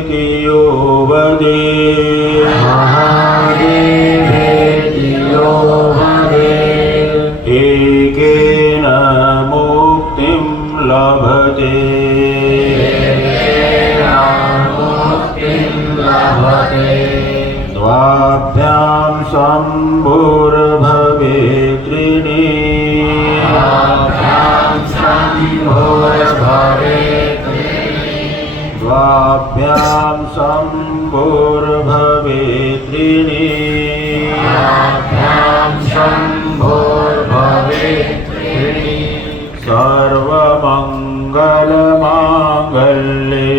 महादेवेतियो वदे महादेवेतियो वदे एकेन मुक्तिं लभते द्वाभ्यां शम्भुर्भवे त्रीणि द्वाभ्यां शम्भुर्भवे त्रीणि सर्वमङ्गलमाङ्गल्ये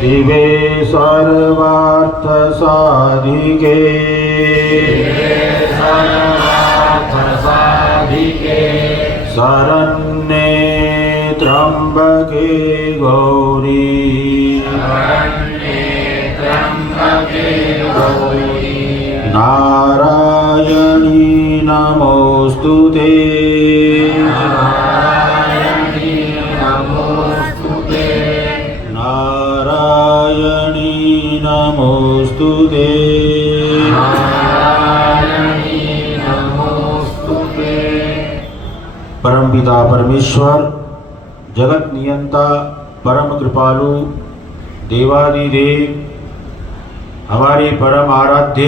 शिवे सर्वार्थसाधिके शरण्ये त्र्यम्बके गौरी नारायणी नमोस्तुते नारायणी नमोस्तुते परमपिता परमेश्वर जगत नियंता परम कृपालु देवादिदेव हमारे परम आराध्य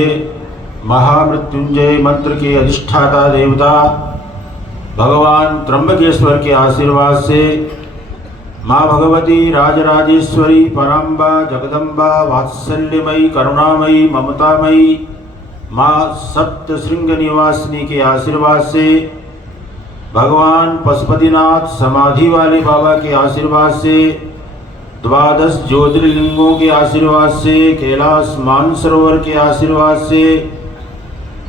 महामृत्युंजय मंत्र के अधिष्ठाता देवता भगवान त्र्यंबकेश्वर के आशीर्वाद से माँ भगवती राजराजेश्वरी पराम्बा जगदम्बा वात्सल्यमयी करुणामयी ममतामयी माँ सप्तशृंग निवासिनी के आशीर्वाद से भगवान पशुपतिनाथ समाधि वाले बाबा के आशीर्वाद से 12 ज्योतिर्लिंगों के आशीर्वाद से कैलाश मानसरोवर के आशीर्वाद से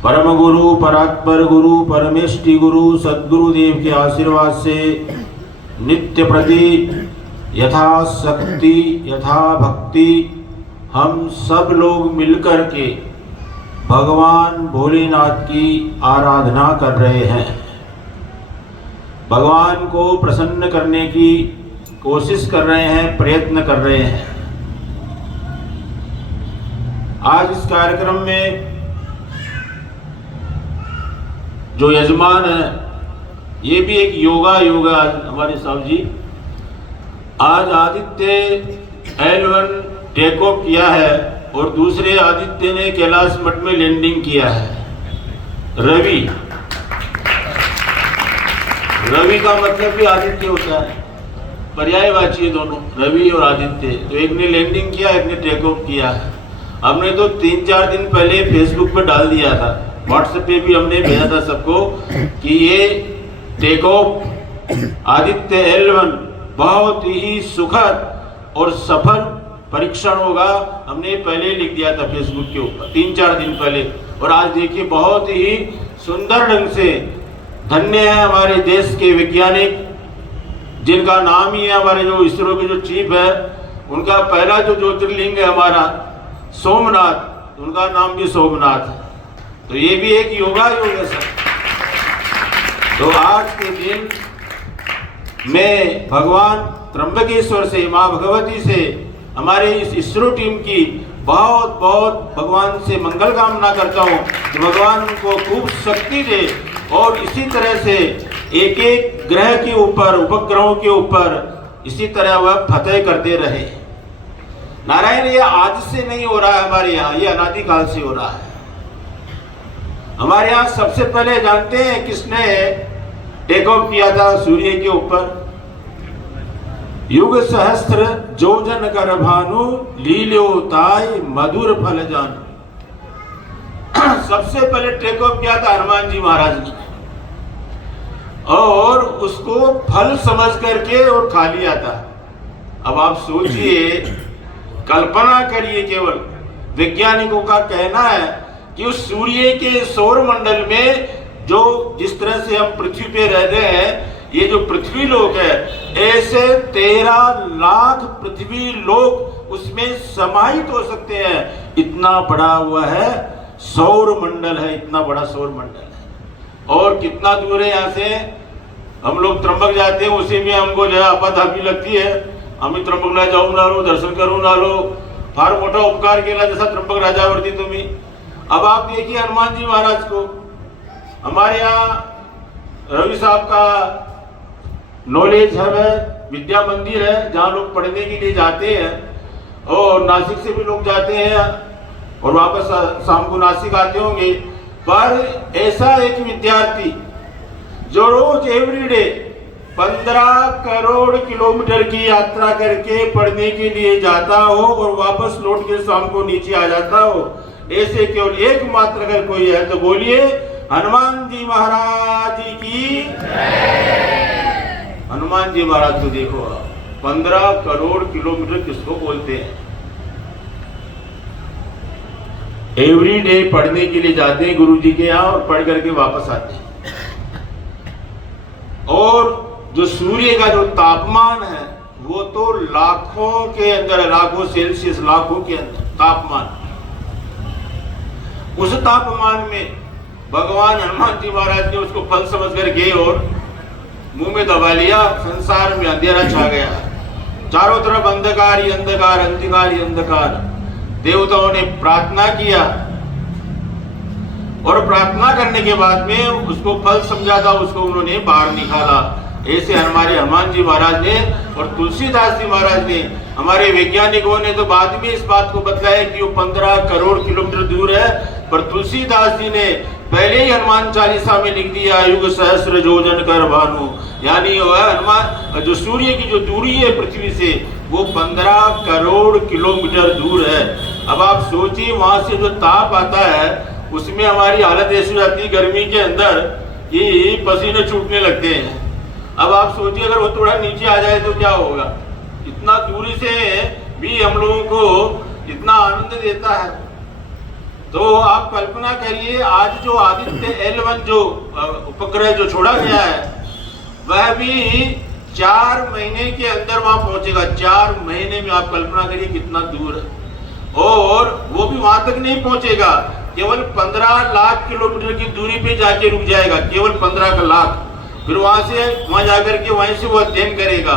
परम गुरु परात्पर गुरु परमेष्टि गुरु सद्गुरुदेव के आशीर्वाद से नित्य प्रति यथा शक्ति यथा भक्ति हम सब लोग मिलकर के भगवान भोलेनाथ की आराधना कर रहे हैं। भगवान को प्रसन्न करने की कोशिश कर रहे हैं, प्रयत्न कर रहे हैं। आज इस कार्यक्रम में जो यजमान है ये भी एक योगा हमारे साहब जी। आज आदित्य L1 टेक ऑफ किया है और दूसरे आदित्य ने कैलाश मठ में लैंडिंग किया है। रवि का मतलब भी आदित्य होता है, पर्यायवाची है दोनों, रवि और आदित्य। तो एक ने लैंडिंग किया, एक ने टेक ऑफ किया है। हमने तो 3-4 दिन पहले फेसबुक पर डाल दिया था, व्हाट्सएप पे भी हमने भेजा था सबको कि ये टेक ऑफ आदित्य L1 बहुत ही सुखद और सफल परीक्षण होगा। हमने पहले लिख दिया था फेसबुक के ऊपर 3-4 दिन पहले, और आज देखिए बहुत ही सुंदर ढंग से धन्य है हमारे देश के वैज्ञानिक जिनका नाम ही है, हमारे जो इसरो के जो चीफ है उनका पहला जो ज्योतिर्लिंग है हमारा सोमनाथ, उनका नाम भी सोमनाथ है। तो ये भी एक योग है सर। तो आज के दिन मैं भगवान त्र्यंबकेश्वर से, माँ भगवती से, हमारे इस इसरो टीम की बहुत बहुत भगवान से मंगल कामना करता हूँ कि भगवान उनको खूब शक्ति दे और इसी तरह से एक एक ग्रह के ऊपर, उपग्रहों के ऊपर इसी तरह वह फतेह करते रहे। नारायण ये आज से नहीं हो रहा है हमारे यहाँ, ये अनादिकाल से हो रहा है। हमारे यहाँ सबसे पहले जानते हैं किसने टेक ऑफ किया था सूर्य के ऊपर? युग सहस्त्र जोजन कर भानु लील्योताय मधुर फल जानु। सबसे पहले टेक ऑफ किया था हनुमान जी महाराज ने, और उसको फल समझ करके और खा लिया था। अब आप सोचिए, कल्पना करिए, केवल वैज्ञानिकों का कहना है कि उस सूर्य के सौर मंडल में जो जिस तरह से हम पृथ्वी पे रहते हैं, ये जो पृथ्वी लोक है, ऐसे 13 लाख पृथ्वी लोक उसमें समाहित हो सकते हैं। इतना बड़ा हुआ है सौर मंडल है, इतना बड़ा सौर मंडल है। और कितना दूर है यहाँ से? हम लोग त्र्यंबक जाते हैं, उसी में हमको जो है आपाधापी लगती है, आम्ही त्र्यंबकला जाऊन आलो, दर्शन करून आलो, फार मोठा उपकार केला जसा त्र्यंबक राजावरती तुम्ही। अब आप देखिए हनुमान जी महाराज को, हमारे यहाँ रवि साहब का नॉलेज है, विद्या मंदिर है जहाँ लोग पढ़ने के लिए जाते हैं, और नासिक से भी लोग जाते हैं और वापस शाम को नासिक आते होंगे। पर ऐसा एक विद्यार्थी जो रोज एवरीडे 15 करोड़ किलोमीटर की यात्रा करके पढ़ने के लिए जाता हो और वापस लौट के शाम को नीचे आ जाता हो, ऐसे केवल एकमात्र अगर कोई है तो बोलिए हनुमान जी महाराज की। हनुमान जी महाराज को देखो, 15 करोड़ किलोमीटर किसको बोलते हैं? एवरी डे पढ़ने के लिए जाते हैं गुरु जी के यहाँ और पढ़ करके वापस आते हैं। और जो सूर्य का जो तापमान है वो तो लाखों के अंदर है, लाखों सेल्सियस, लाखों के अंदर तापमान। उस तापमान में भगवान हनुमान जी महाराज ने उसको फल समझ कर गए और मुंह में दबा लिया। संसार में अंधेरा छा गया, चारों तरफ अंधकार ही अंधकार, अंधकार ही अंधकार। देवताओं ने प्रार्थना किया और प्रार्थना करने के बाद में उसको फल समझा था, उसको उन्होंने बाहर निकाला। ऐसे हमारे हनुमान जी महाराज ने और तुलसीदास जी महाराज ने, हमारे वैज्ञानिकों ने तो बाद में इस बात को बतलाया कि वो 15 करोड़ किलोमीटर दूर है, पर तुलसीदास जी ने पहले ही हनुमान चालीसा में लिख दिया, युग सहस्र योजन कर भानु, यानी वो है हनुमान जो सूर्य की जो दूरी है पृथ्वी से वो 15 करोड़ किलोमीटर दूर है। अब आप सोचिए वहां से जो ताप आता है उसमें हमारी हालत ऐसी हो जाती है गर्मी के अंदर कि पसीने छूटने लगते हैं। अब आप सोचिए अगर वो थोड़ा नीचे आ जाए तो क्या होगा? इतना दूरी से भी हम लोगों को इतना आनंद देता है। तो आप कल्पना करिए आज जो आदित्य L1 जो उपग्रह जो छोड़ा गया है वह भी 4 महीने के अंदर वहां पहुंचेगा। 4 महीने में आप कल्पना करिए कितना दूर है। और वो भी वहां तक नहीं पहुंचेगा, केवल 15 लाख किलोमीटर की दूरी पे जाके रुक जाएगा, केवल 15 लाख। फिर वहां जाकर के वहीं से वो अध्ययन करेगा।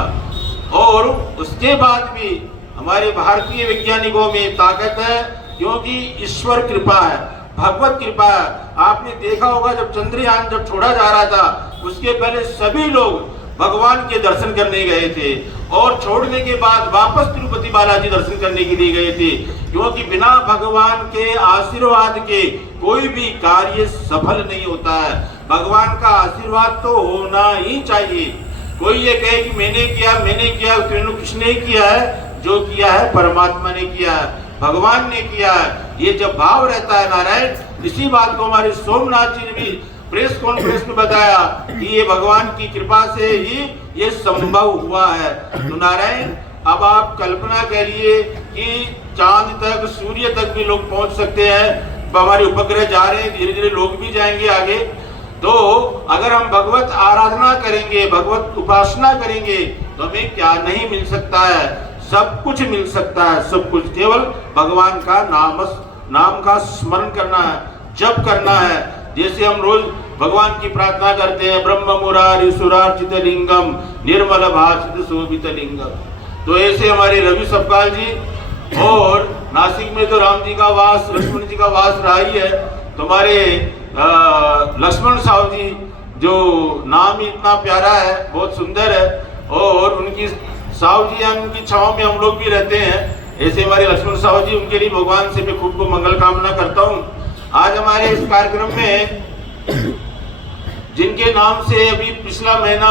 और उसके बाद भी हमारे भारतीय वैज्ञानिकों में ताकत है, क्योंकि ईश्वर कृपा है, भगवत कृपा है। आपने देखा होगा जब चंद्रयान जब छोड़ा जा रहा था उसके पहले सभी लोग भगवान के दर्शन करने गए थे और छोड़ने के बाद वापस तिरुपति बालाजी दर्शन करने के लिए गए थे, क्योंकि बिना भगवान के आशीर्वाद के कोई भी कार्य सफल नहीं होता है। भगवान का आशीर्वाद तो होना ही चाहिए। कोई ये कहे कि मैंने किया, तो किसने किया है? जो किया है परमात्मा ने किया है, भगवान ने किया है। ये जब भाव रहता है नारायण, इसी बात को हमारे सोमनाथ जी ने भी प्रेस कॉन्फ्रेंस में बताया कि ये भगवान की कृपा से ही ये संभव हुआ है। तो नारायण अब आप कल्पना करिए कि चांद तक, सूर्य तक भी लोग पहुंच सकते हैं। हमारे उपग्रह जा रहे हैं, धीरे धीरे लोग भी जाएंगे आगे। तो अगर हम भगवत आराधना करेंगे, भगवत उपासना करेंगे तो हमें क्या नहीं मिल सकता है? सब कुछ मिल सकता है, सब कुछ। केवल भगवान का नाम का स्मरण करना है, जप करना है। जैसे हम रोज भगवान की प्रार्थना करते हैं, ब्रह्म मुरारी सुरार्चित लिंगम निर्मल भाषित शोभित लिंगम। तो ऐसे हमारे रवि सपकाल जी, और नासिक में तो राम जी का वास, लक्ष्मण जी का वास रहा ही है। तुम्हारे लक्ष्मण साहु जी जो नाम ही इतना प्यारा है, बहुत सुंदर है, और उनकी साहु जी उनकी छांव में हम लोग भी रहते हैं। ऐसे हमारे लक्ष्मण साहु जी, उनके लिए भगवान से मैं खूब मंगल कामना करता हूँ। आज हमारे इस कार्यक्रम में जिनके नाम से अभी पिछला महीना